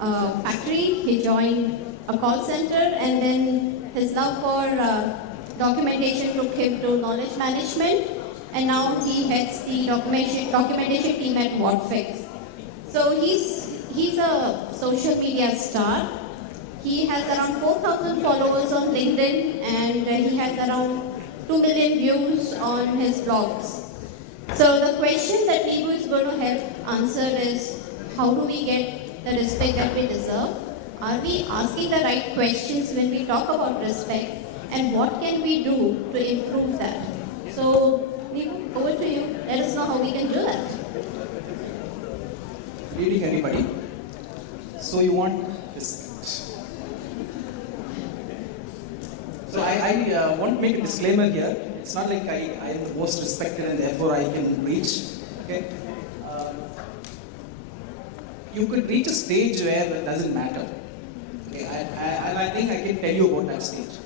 a factory, he joined a call center, and then his love for documentation took him to knowledge management, and now he heads the documentation team at Whatfix. So he's a social media star. He has around 4,000 followers on LinkedIn, and he has around 2 million views on his blogs. So the question that Nibu is going to help answer is, how do we get the respect that we deserve? Are we asking the right questions when we talk about respect? And what can we do to improve that? So, Nibu, over to you. Let us know how we can do that. Reading anybody. So you want respect. So I want to make a disclaimer here. It's not like I am the most respected and therefore I can reach. Okay. You could reach a stage where it doesn't matter. Okay. I think I can tell you about that stage.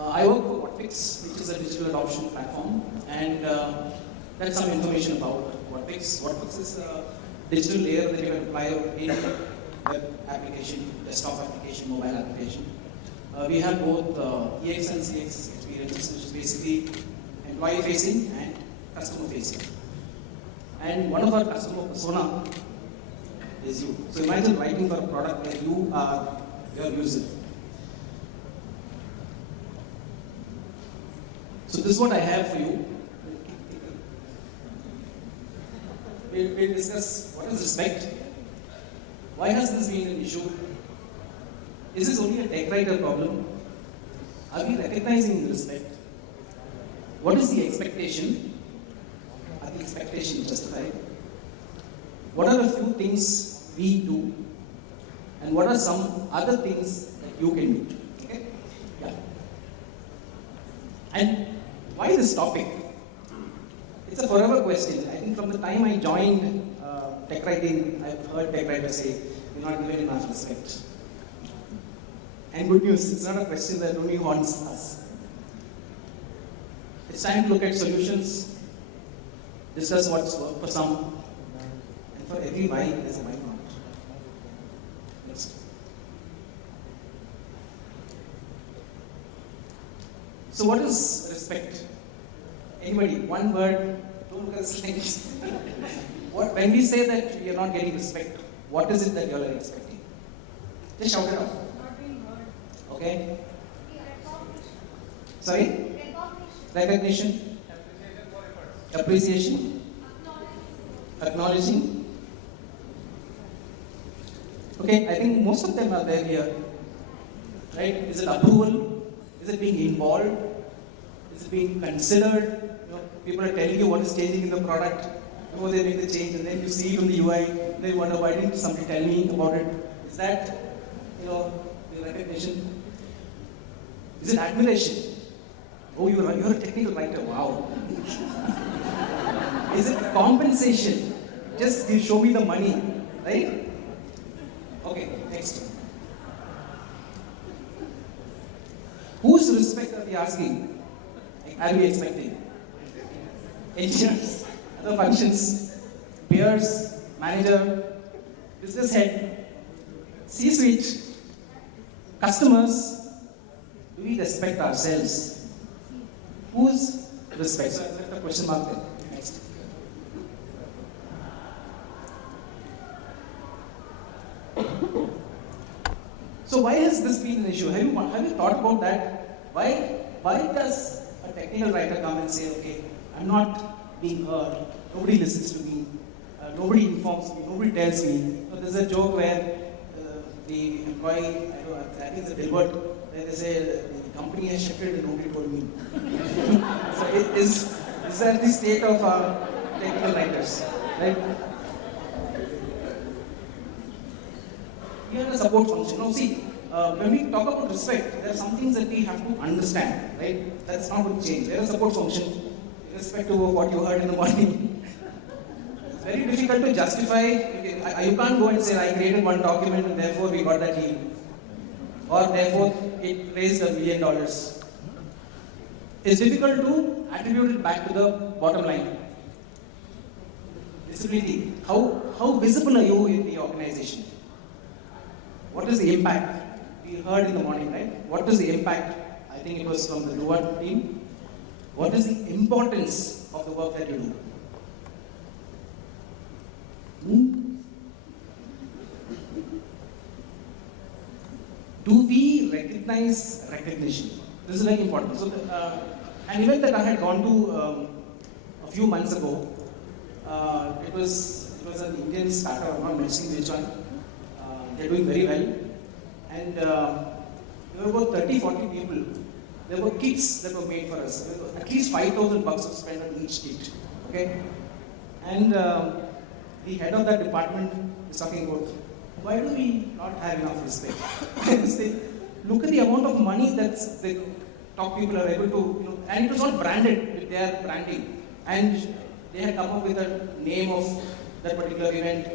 I work for Whatfix, which is a digital adoption platform, and that's some information about Whatfix. Whatfix is a digital layer that you can apply on any web application, desktop application, mobile application. We have both EX and CX experiences, which is basically employee-facing and customer-facing. And one of our customer persona is you. So imagine writing for a product where you are your user. So this is what I have for you. We'll discuss what is respect. Why has this been an issue? Is this only a tech writer problem? Are we recognizing respect? What is the expectation? Are the expectations justified? What are a few things we do? And what are some other things that you can do? Okay? Yeah. And why this topic? It's a forever question. I think from the time I joined tech writing, I've heard tech writers say, you're not given enough respect. And good news, it's not a question that only haunts us. It's time to look at solutions, discuss what's worked for some, and for every why, there's a why not. Next. So what is respect? Anybody, one word, don't look at the slides. When we say that we are not getting respect, what is it that you all are expecting? Just shout it out. Okay? Sorry? Recognition. Appreciation. Acknowledging. Okay, I think most of them are there here. Right? Is it approval? Is it being involved? Is it being considered? You know, people are telling you what is changing in the product before they make the change, and then you see it on the UI, then you wonder, why didn't somebody tell me about it? Is that, the recognition? Is it admiration? Oh, you're a technical writer, wow. Is it compensation? Just you show me the money, right? Okay, next. Whose respect are we asking? Are we expecting? Engineers, other functions, peers, manager, business head, C-suite, customers. Do we respect ourselves? Whose respect? So I put a question mark there. Next. So why has this been an issue? Have you thought about that? Why does a technical writer come and say, okay, I'm not being heard, nobody listens to me, nobody informs me, nobody tells me. So there's a joke where the employee, I think it's a Dilbert, where they say the company has shifted and nobody told me. So is that the state of technical writers? Right? We are a support function. Now see, when we talk about respect, there are some things that we have to understand, right? That's not going to change. There is a support function, irrespective of what you heard in the morning. It's very difficult to justify. You can't go and say, I created one document and therefore we got that deal. Or therefore it raised $1 million. It's difficult to attribute it back to the bottom line. Visibility. How visible are you in the organization? what is the impact? We heard in the morning, right? What is the impact? I think it was from the Luan team. What is the importance of the work that you do? Do we recognize recognition? This is very important. So, an event that I had gone to a few months ago, it was an Indian startup. I'm not mentioning which one. They're doing very well, and there were about 30, 40 people. There were kits that were made for us. There were at least $5,000 to spend on each kit. Okay, and the head of that department is talking about, why do we not have enough respect? I say, look at the amount of money that the top people are able to, and it was all branded with their branding. And they had come up with a name of that particular event,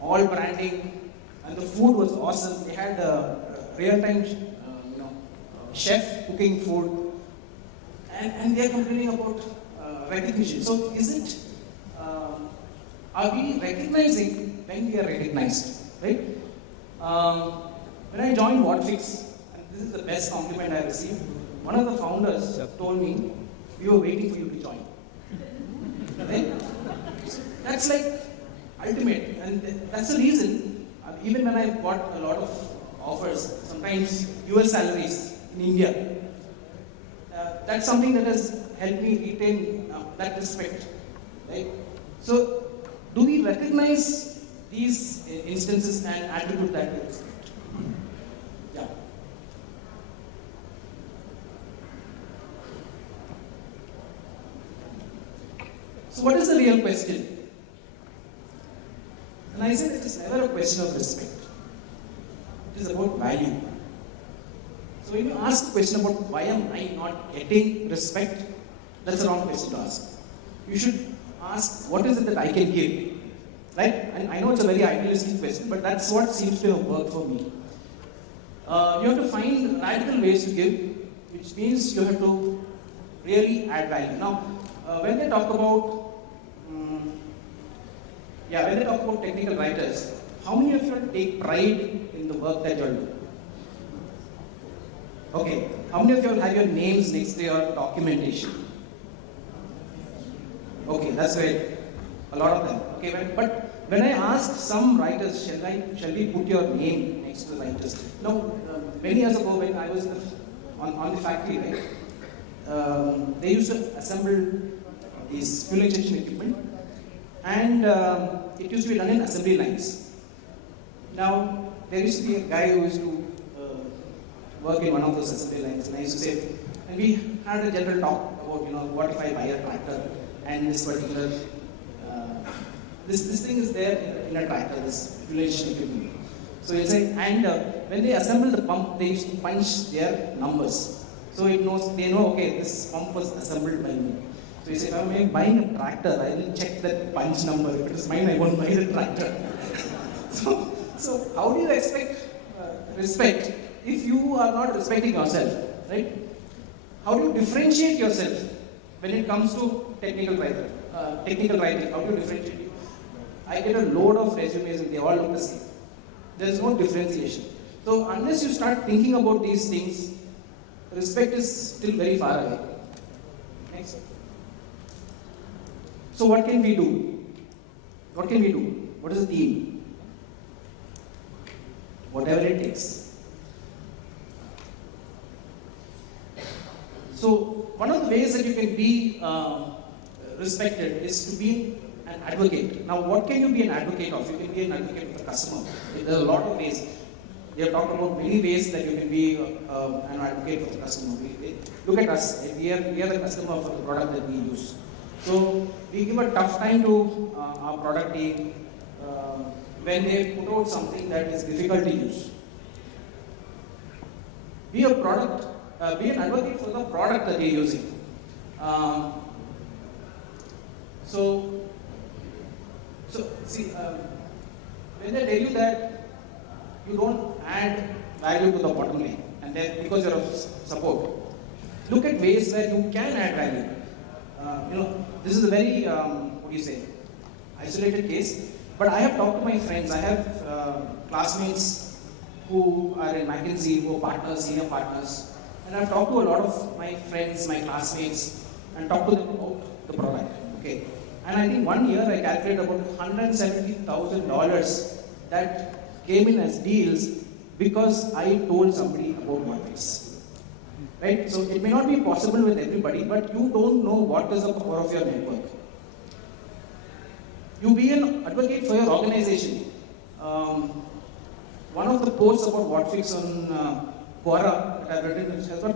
all branding, and the food was awesome. They had real-time, chef cooking food, and they are complaining about recognition. So is it, are we recognizing when we are recognized? Right? When I joined Whatfix, and this is the best compliment I received, one of the founders told me, we were waiting for you to join. Right? That's like ultimate, and that's the reason, even when I got a lot of offers, sometimes US salaries in India, that's something that has helped me retain that respect. Right? So, do we recognize these instances and attribute that to respect? Yeah. So what is the real question? And I said it is never a question of respect. It is about value. So when you ask a question about why am I not getting respect, that's the wrong question to ask. You should ask, what is it that I can give? Right? And I know it's a very idealistic question, but that's what seems to have worked for me. You have to find radical ways to give, which means you have to really add value. Now, when they talk about, technical writers, how many of you take pride in the work that you're doing? Okay, how many of you have your names next to your documentation? Okay, that's great. A lot of them. Okay, but when I asked some writers, shall we put your name next to the writers? No, many years ago when I was on the factory, right, they used to assemble these fuel injection equipment, and it used to be done in assembly lines. Now, there used to be a guy who used to work in one of those assembly lines, and I used to say, and we had a general talk about, what if I buy a tractor and this particular this thing is there in a tractor, this fuel injection equipment. So it's like, and when they assemble the pump, they used to punch their numbers. So they know, okay, this pump was assembled by me. So you say, if I'm buying a tractor, I will check that punch number. If it is mine, I won't buy the tractor. so how do you expect respect if you are not respecting yourself, right? How do you differentiate yourself when it comes to technical writing? How do you differentiate? I get a load of resumes and they all look the same. There is no differentiation. So unless you start thinking about these things, respect is still very far away. Next. So what can we do? What can we do? What is the theme? Whatever it takes. So one of the ways that you can be respected is to be an advocate. Now, what can you be an advocate of? You can be an advocate of the customer. There are a lot of ways. We have talked about many ways that you can be an advocate for the customer. Look at us. We are the customer for the product that we use. So we give a tough time to our product team when they put out something that is difficult to use. Be an advocate for the product that you're using. So see, when they tell you that you don't add value to the bottom line, and then because you're of support, look at ways where you can add value. This is a very, isolated case, but I have talked to my friends, I have classmates who are in McKinsey, who are partners, senior partners, and I've talked to a lot of my friends, my classmates, and talked to them about the product. Okay, and I think 1 year I calculated about $170,000 that came in as deals because I told somebody about Workfix. Right? So it may not be possible with everybody, but you don't know what is the power of your network. You be an advocate for your organization. One of the posts about Workfix on Quora that I've written has got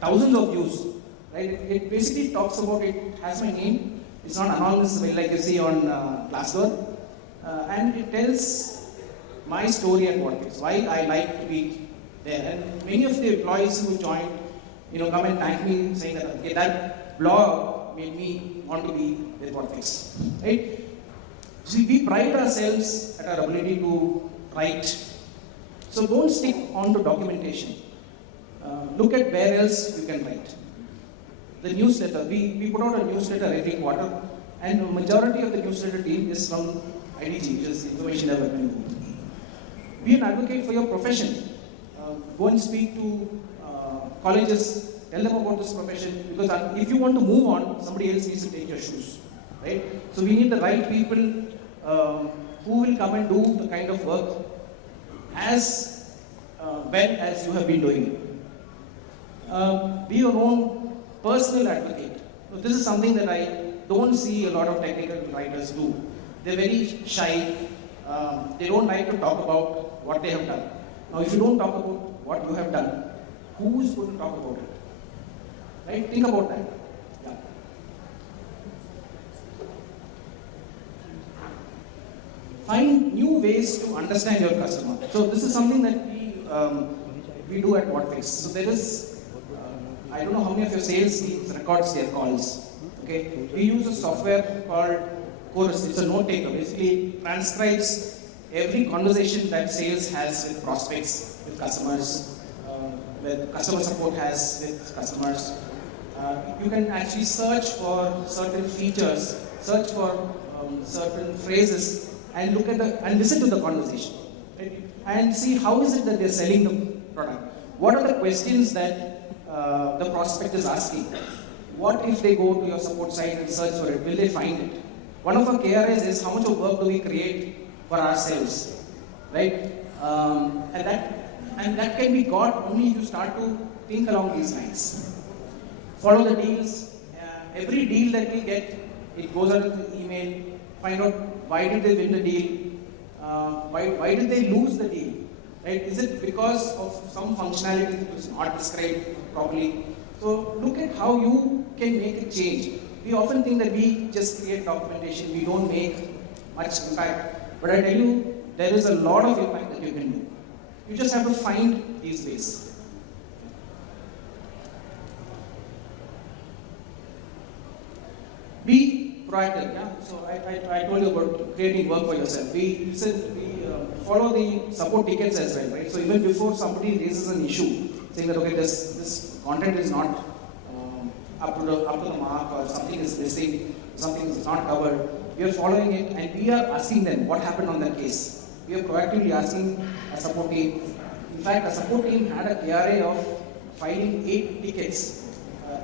thousands of views. Right? It basically talks about it has my name. It's not anonymous like you see on Glassdoor. And it tells my story at Workfix, why I like to be there. And many of the employees who joined, come and thank me saying that, okay, that blog made me want to be with Workfix. Right? See, we pride ourselves at our ability to write. So don't stick on to documentation. Look at where else you can write. The newsletter, we put out a newsletter every quarter, and the majority of the newsletter team is from IDG, which is Information Development Group. Be an advocate for your profession. Go and speak to colleges, tell them about this profession, because if you want to move on, somebody else needs to take your shoes. Right? So we need the right people who will come and do the kind of work as well as you have been doing it. Be your own personal advocate. So this is something that I don't see a lot of technical writers do. They're very shy. They don't like to talk about what they have done. Now, if you don't talk about what you have done, who is going to talk about it? Right? Think about that. Yeah. Find new ways to understand your customer. So this is something that we do at Workfix. So there is, I don't know how many of your sales teams records their calls. Okay, we use a software called Chorus. It's a note taker. Basically, transcribes every conversation that sales has with prospects, with customers, with customer support has with customers. You can actually search for certain features, search for certain phrases, and look at and listen to the conversation, right? And see how is it that they're selling the product. What are the questions that the prospect is asking? What if they go to your support site and search for it? Will they find it? One of our KRAs is how much of work do we create for ourselves, right? And that can be got only if you start to think along these lines. Follow the deals. Every deal that we get, it goes out of the email. Find out why did they win the deal? Why did they lose the deal? Right? Is it because of some functionality that was not described properly? So look at how you can make a change. We often think that we just create documentation, we don't make much impact. But I tell you, there is a lot of impact that you can do. You just have to find these ways. Be proactive. Yeah? So I told you about creating work for yourself. We follow the support tickets as well, right? So even before somebody raises an issue, saying that okay, this content is not up to the mark, or something is missing, something is not covered, we are following it and we are asking them what happened on that case. We are proactively asking a support team. In fact, a support team had a KRA of filing 8 tickets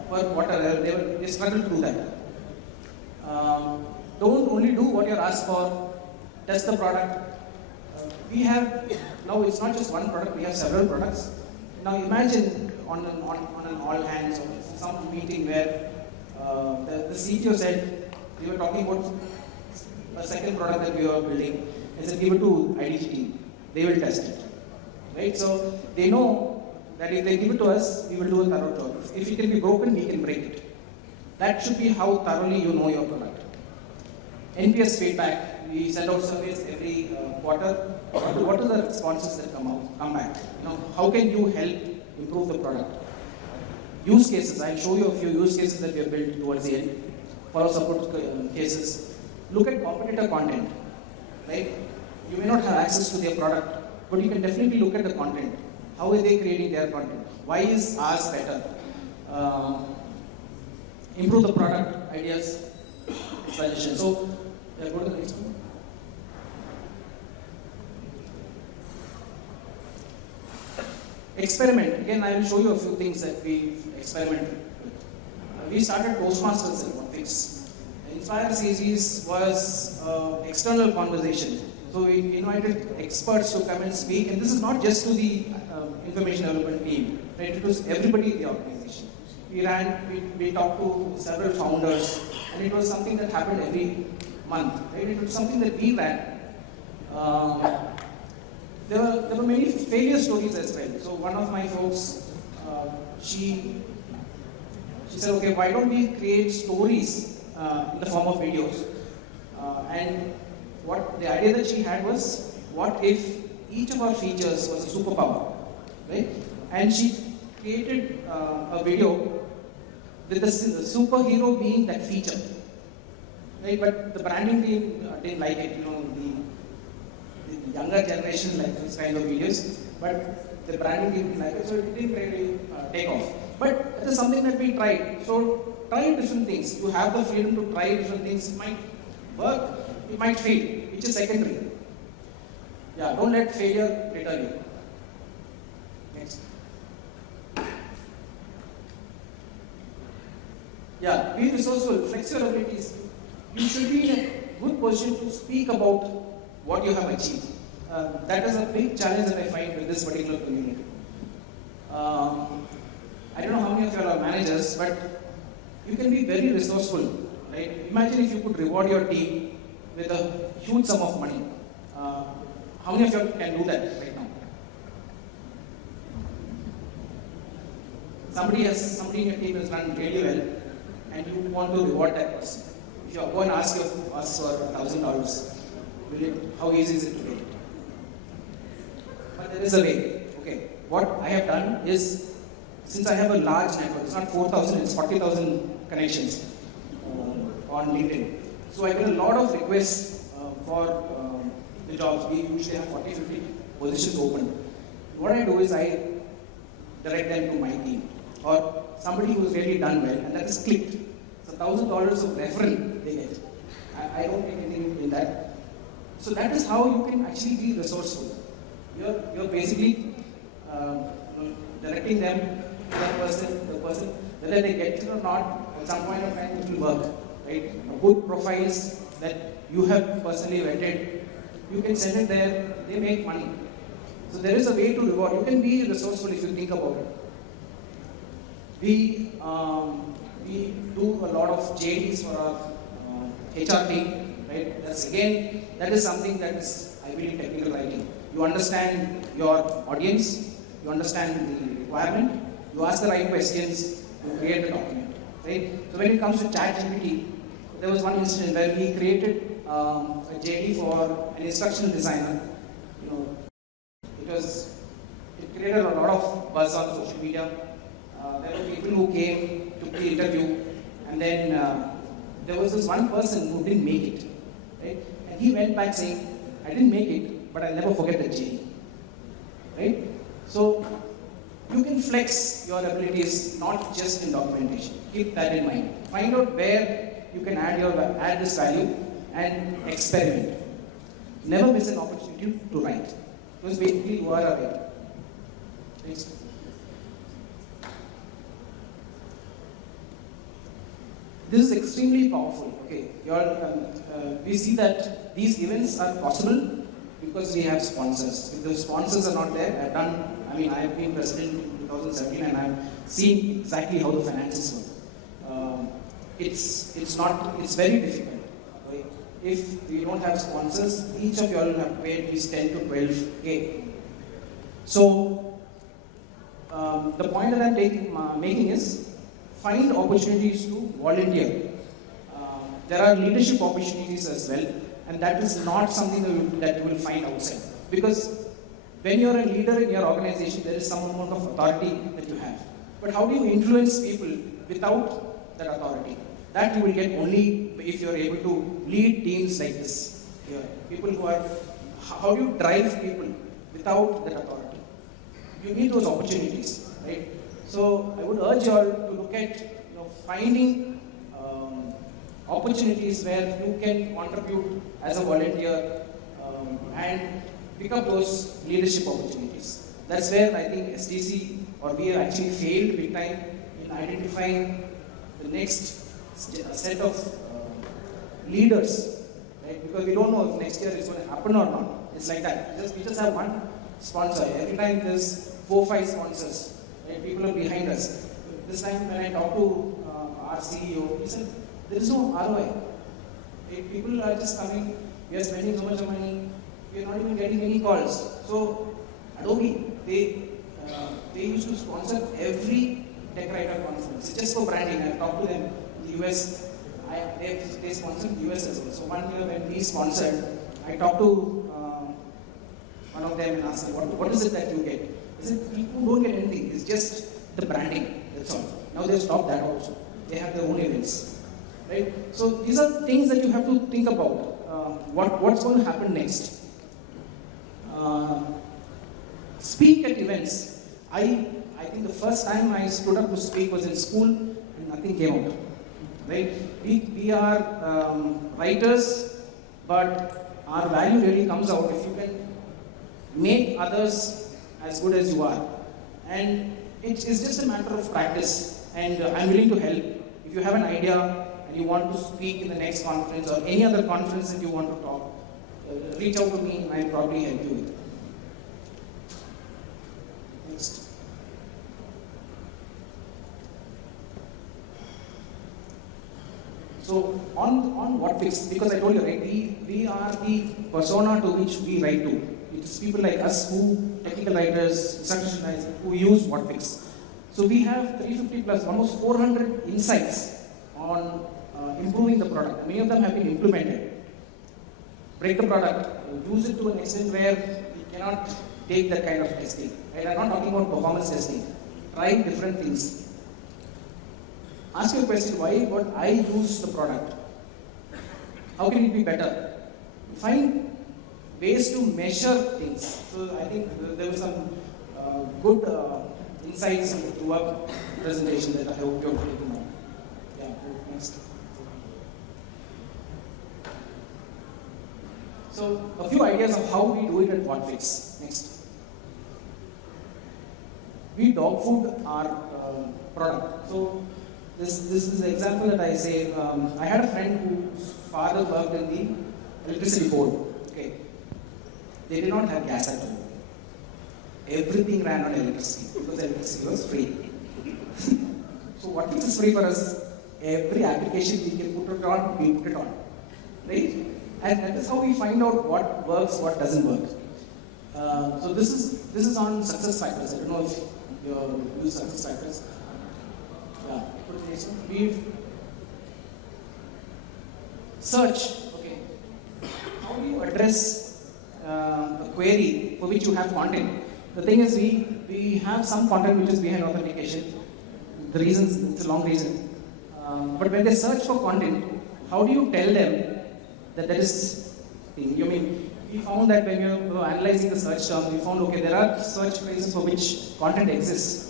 per quarter. They struggled to do that. Don't only do what you're asked for, test the product. We have, now it's not just one product, we have several products. Now imagine on an all hands or some meeting where the CTO said, we were talking about a second product that we are building. He said, give it to IDG team. They will test it. Right? So they know that if they give it to us, we will do a thorough job. If it can be broken, we can break it. That should be how thoroughly you know your product. NPS feedback. We send out surveys every quarter. What are the responses that come back? How can you help improve the product? Use cases. I'll show you a few use cases that we have built towards the end. Follow support cases. Look at competitor content. Right? You may not have access to their product, but you can definitely look at the content. How are they creating their content? Why is ours better? Improve the product, ideas, suggestions. So, go to the next one. Experiment. Again, I will show you a few things that we've experimented with. We started Toastmasters at Fix. Inspire series was external conversation. So we invited experts to come and speak, and this is not just to the information development team, right? It was everybody in the organization. We talked to several founders, and it was something that happened every month, right? It was something that we ran. There were many failure stories as well. So one of my folks, she said, okay, why don't we create stories in the form of videos? And what the idea that she had was, what if each of our features was a superpower, right? And she created a video with the superhero being that feature, right? But the branding team didn't like it, the younger generation like this kind of videos, but the branding team didn't like it, so it didn't really take off. But it is something that we tried. So try different things. You have the freedom to try different things. It might work, it might fail, which is secondary. Yeah, don't let failure deter you. Next. Yeah, be resourceful, flex your abilities. You should be in a good position to speak about what you have achieved. That is a big challenge that I find with this particular community. I don't know how many of you are managers, but you can be very resourceful, right? Imagine if you could reward your team with a huge sum of money. How many of you can do that right now? Somebody in your team has done really well, and you want to reward that person. If you go and ask us for $1,000, how easy is it to get it? But there is a way. Okay, what I have done is, since I have a large network, it's not 4,000, it's 40,000 connections on LinkedIn. So I get a lot of requests for the jobs. We usually have 40, 50 positions open. What I do is I direct them to my team, or somebody who's really done well, and that is clicked. So $1,000 of referral they get. I don't take anything in that. So that is how you can actually be resourceful. You're basically directing them to the person, whether they get it or not, at some point of time it will work, right? Good profiles that you have personally vetted, you can send it there, they make money. So there is a way to reward. You can be resourceful if you think about it. We do a lot of JDs for our HR team, right? That is something that is, I believe, technical writing. You understand your audience, you understand the requirement, you ask the right questions, you create the document, right? So when it comes to ChatGPT, there was one incident where we created a JD for an instructional designer. It created a lot of buzz on social media. There were people who came to the interview, and then there was this one person who didn't make it, right? And he went back saying, I didn't make it, but I'll never forget the JD, right? So you can flex your abilities, not just in documentation. Keep that in mind. Find out where you can add this value and experiment. Never miss an opportunity to write, because basically you are a writer. Next. This is extremely powerful. Okay, we see that these events are possible because we have sponsors. If the sponsors are not there, I have been president in 2017 and I've seen exactly how the finances work. It's very difficult. Right? If we don't have sponsors, each of you all will have to pay at least 10 to 12K. So the point that I'm making is, find opportunities to volunteer. There are leadership opportunities as well, and that is not something that you will find outside. Because when you're a leader in your organization, there is some amount of authority that you have. But how do you influence people without that authority? That you will get only if you're able to lead teams like this. How do you drive people without that authority? You need those opportunities, right? So I would urge you all to look at finding opportunities where you can contribute as a volunteer and pick up those leadership opportunities. that's where I think SDC or we have actually failed big time in identifying the next set of leaders, right? Because we don't know if next year is going to happen or not. It's like that. We just have one sponsor. Every time there's 4-5 sponsors, right? People are behind us. This time when I talked to our CEO, he said, there is no ROI. Right? People are just coming, we are spending so much of money, we are not even getting any calls. So Adobe, they used to sponsor every tech writer conference, just for branding. I've talked to them in the US. They sponsored the US as well. So one year when we sponsored, I talked to one of them and asked them, what is it that you get? He said, people don't get anything. It's just the branding. That's all. Now they've stopped that also. They have their own events, right? So these are things that you have to think about. What's going to happen next? Speak at events. I think the first time I stood up to speak was in school and nothing came out. Right? We are writers, but our value really comes out if you can make others as good as you are. And it's just a matter of practice. And I'm willing to help. If you have an idea and you want to speak in the next conference or any other conference that you want to talk, reach out to me and I'll probably help you with it. Next. So on what fix, because I told you, right, we are the persona to which we write to. It's people like us who, technical writers, instructional writers, who use what fix. So we have 350 plus, almost 400 insights on improving the product. Many of them have been implemented. Break the product, use it to an extent where you cannot take that kind of testing. Right? I'm not talking about performance testing. Try different things. Ask your question, why would I use the product? How can it be better? Find ways to measure things. So I think there were some good insights to our presentation that I hope you're taking on. Yeah, next. So a few ideas of how we do it at Whatfix. Next. We dog food our product. So this is the example that I say. I had a friend whose father worked in the electricity board. Okay. They did not have gas at home. Everything ran on electricity because electricity was free. So what is free for us? Every application we can put it on, we put it on. Right? And that is how we find out what works, what doesn't work. So this is on success factors. I don't know if you use success factors. Yeah. We've search. Okay. How do you address a query for which you have content? The thing is, we have some content which is behind authentication. The reasons, it's a long reason. But when they search for content, how do you tell them that there is thing? You mean, we found that when we were analyzing the search term, we found, okay, there are search phrases for which content exists.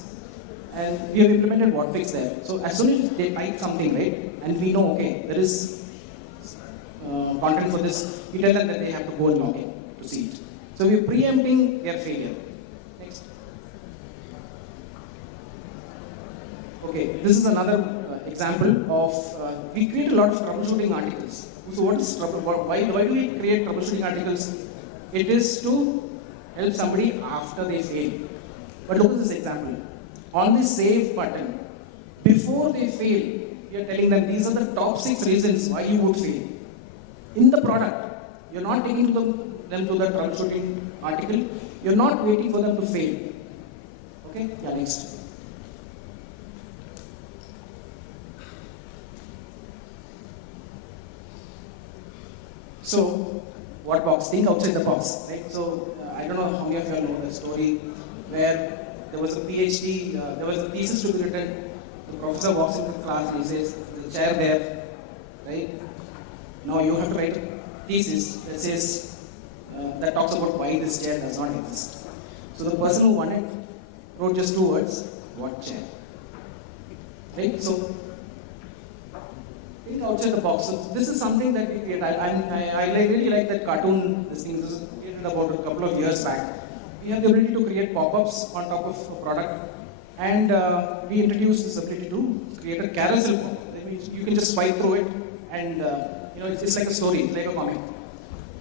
And we have implemented Whatfix there. So as soon as they type something, right, and we know, okay, there is content for this, we tell them that they have to go and log in to see it. So we're preempting their failure. Next. Okay, this is another example of, we create a lot of troubleshooting articles. So what is trouble? Why do we create troubleshooting articles? It is to help somebody after they fail. But look at this example. On the save button, before they fail, we are telling them these are the top 6 reasons why you would fail. In the product, you're not taking them to the troubleshooting article, you're not waiting for them to fail. Okay? Yeah, next. So, what box? Think outside the box, right? So, I don't know how many of you know the story where there was a PhD, there was a thesis to be written. The professor walks into the class and he says, there's a chair there, right? Now you have to write a thesis that says, that talks about why this chair does not exist. So the person who won it wrote just 2 words, what chair? Right? So, think outside the box. So this is something that we create. I really like that cartoon, this was created about a couple of years back. we have the ability to create pop-ups on top of a product, and we introduced this ability to create a carousel pop. That means you can just swipe through it, and it's like a story, it's like a comic.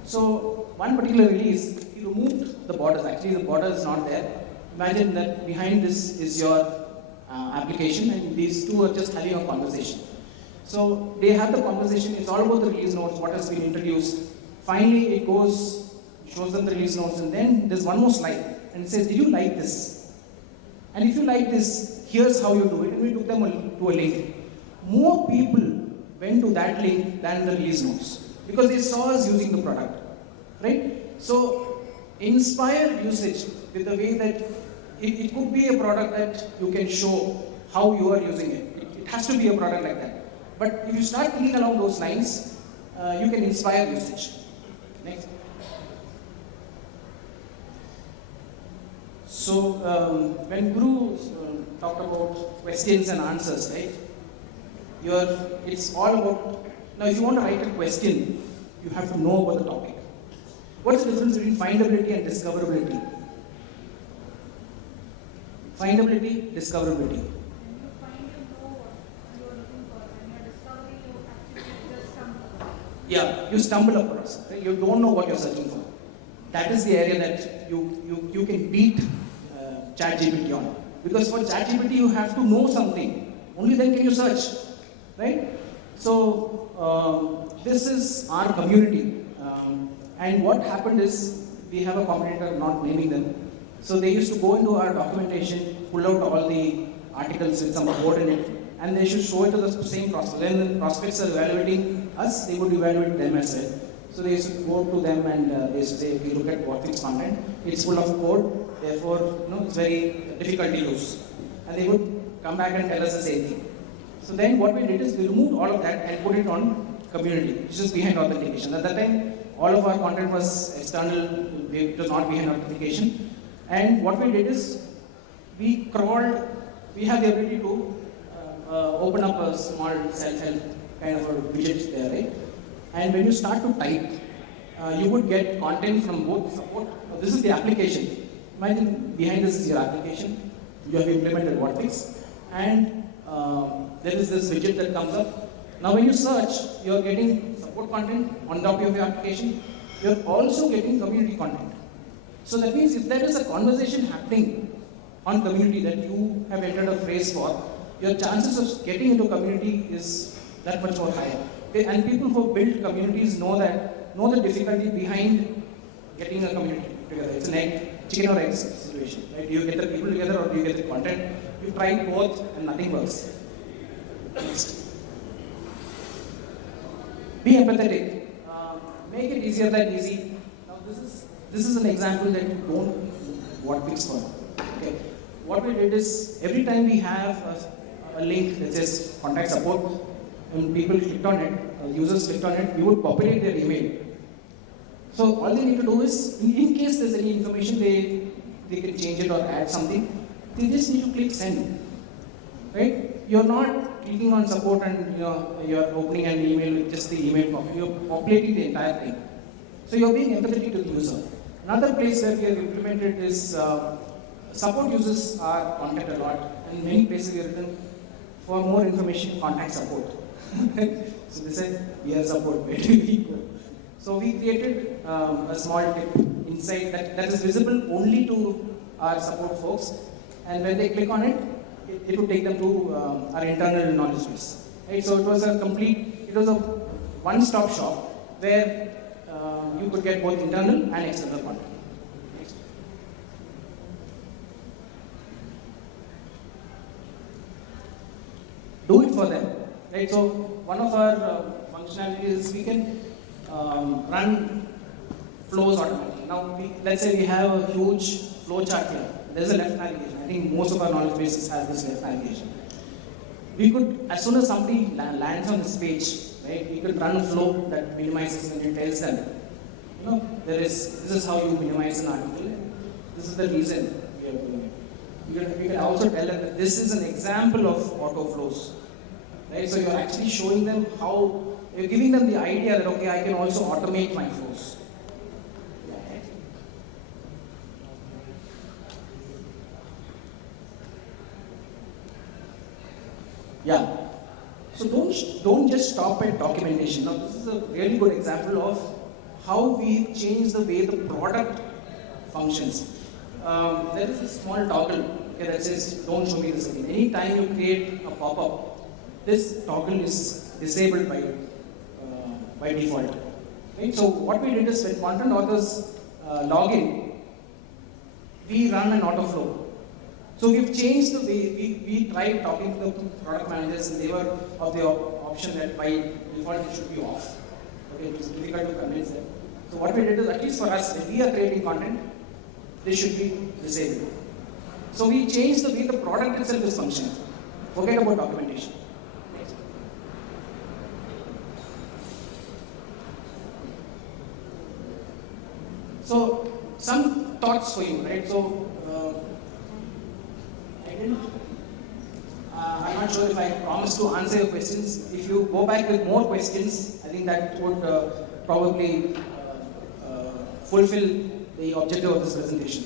So one particular release, he removed the borders. Actually, the border is not there. Imagine that behind this is your application, and these two are just having a conversation. So they have the conversation. It's all about the release notes, what has been introduced. Finally, it goes, shows them the release notes, and then there's one more slide, and it says, "Did you like this? And if you like this, here's how you do it." And we took them to a link. More people went to that link than the release notes because they saw us using the product, right? So inspire usage with the way that it could be a product that you can show how you are using it. It has to be a product like that. But if you start thinking along those lines, you can inspire usage. Next. So when Guru talked about questions and answers, right? It's all about, now if you want to write a question, you have to know about the topic. What's the difference between findability and discoverability? Findability, discoverability. Yeah, you stumble across, right? You don't know what you're searching for. That is the area that you can beat ChatGPT on. Because for ChatGPT, you have to know something. Only then can you search, right? So this is our community. And what happened is, we have a competitor, not naming them. So they used to go into our documentation, pull out all the articles with some code in it, and they should show it to the same prospect. When the prospects are evaluating us, they would evaluate them as well. So they used to go to them and they used to say, "Okay, look at Whatfix content. It's full of code, therefore, it's very difficult to use." And they would come back and tell us the same thing. So then what we did is we removed all of that and put it on community, which is behind authentication. At that time, all of our content was external, it was not behind authentication. And what we did is, we crawled, we have the ability to open up a small self-help kind of a widget there, right? And when you start to type, you would get content from both support. This is the application. Imagine behind this is your application. You have implemented Whatfix, and there is this widget that comes up. Now when you search, you are getting support content on top of your application. You are also getting community content. So that means if there is a conversation happening on community that you have entered a phrase for, your chances of getting into community is that much more higher. Okay? And people who build communities know the difficulty behind getting a community together. It's an chicken or egg situation. Right? Do you get the people together or do you get the content? You try both and nothing works. Next. Be empathetic. Make it easier than easy. Now this is an example that you don't Whatfix for. Okay. What we did is, every time we have a link that says contact support, and people clicked on it, users clicked on it, we would populate their email. So all they need to do is, in case there's any information, they can change it or add something. They just need to click send. Right? You're not clicking on support and you're opening an email with just the email copy. You're populating the entire thing. So you're being empathetic to the user. Another place where we have implemented is support uses our content a lot. And in many places we have written, for more information, contact support. So they said, we are support, where do we go? So we created a small tip inside that is visible only to our support folks. And when they click on it, it would take them to our internal knowledge base. Right? So it was a one-stop shop where you could get both internal and external content. Next. Do it for them. Right? So one of our functionalities is we can run flows automatically. Now, let's say we have a huge flow chart here. There's a left navigation. I think most of our knowledge bases have this left navigation. We could, as soon as somebody lands on this page, right, we could run a flow that minimizes and it tells them, this is how you minimize an article. This is the reason we are doing it. We can also tell them that this is an example of auto flows. Right? So you're actually showing them how, you're giving them the idea that, okay, I can also automate my flows. don't just stop at documentation. Now, this is a really good example of how we change the way the product functions. There is a small toggle, okay, that says, don't show me this again. Anytime you create a pop-up, this toggle is disabled by default. Right? So what we did is when content authors log in, we run an autoflow. So we've changed the way we tried talking to the product managers, and they were of the option that by default it should be off. Okay, it was difficult to convince them. So what we did is, at least for us, when we are creating content, this should be disabled. So we changed the way the product itself is functioning. Forget about documentation. Next. So some thoughts for you, right? So I'm not sure if I promised to answer your questions. If you go back with more questions, I think that would probably fulfill the objective of this presentation.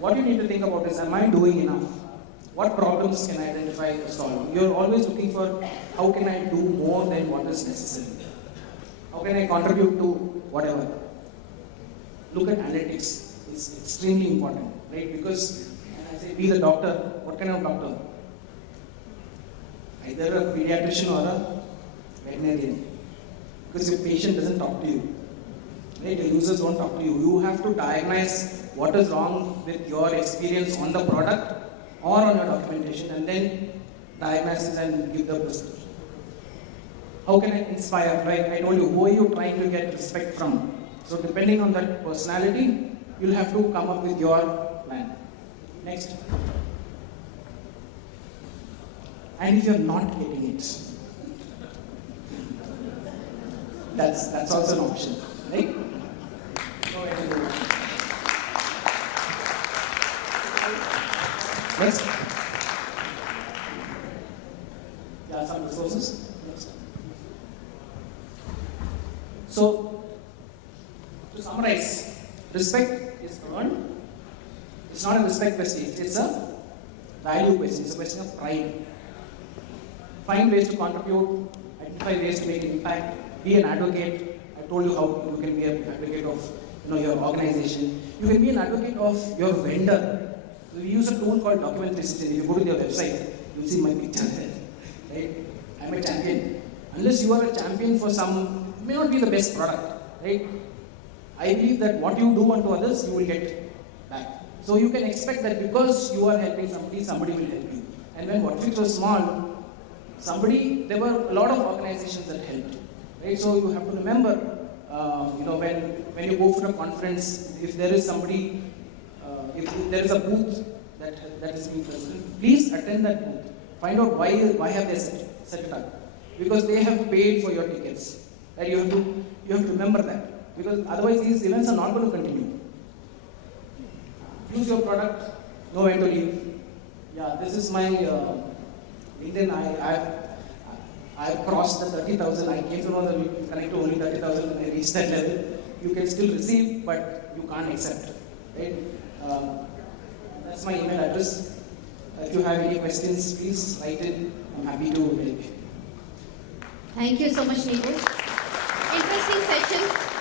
What you need to think about is, am I doing enough? What problems can I identify or solve? You're always looking for, how can I do more than what is necessary? How can I contribute to whatever? Look at analytics. It's extremely important, right? Because when I say be the doctor, what kind of doctor? Either a pediatrician or a veterinarian. Because your patient doesn't talk to you. Right? The users don't talk to you. You have to diagnose what is wrong with your experience on the product or on your documentation, and then diagnose it and give the prescription. How can I inspire? Right? I told you, who are you trying to get respect from? So depending on that personality, you'll have to come up with your plan. Next. And if you're not getting it, that's also an option, right? Go ahead and do it. Next. Yeah, some resources. Next. So, to summarize, respect is earned. It's not a respect question, it's a value question, it's a question of pride. Find ways to contribute, identify ways to make an impact, be an advocate. I told you how you can be an advocate of your organization. You can be an advocate of your vendor. So we use a tool called Document 360. If you go to their website, you'll see my picture there. Right? I'm a champion. Unless you are a champion for some, it may not be the best product. Right? I believe that what you do unto others, you will get back. So you can expect that because you are helping somebody, somebody will help you. And when Whatfix was small, there were a lot of organizations that helped, right? So you have to remember, when you go for a conference, if there is somebody, if there is a booth that is being presented, please attend that booth. Find out why have they set it up, because they have paid for your tickets. Right? You have to remember that, because otherwise these events are not going to continue. Use your product, know when to leave. Yeah, this is my. LinkedIn, I've crossed the 30,000. I came to know that we can connect to only 30,000 when I reach that level. You can still receive, but you can't accept. Right? That's my email address. If you have any questions, please write in. I'm happy to help you. Thank you so much, Nibu. Interesting session.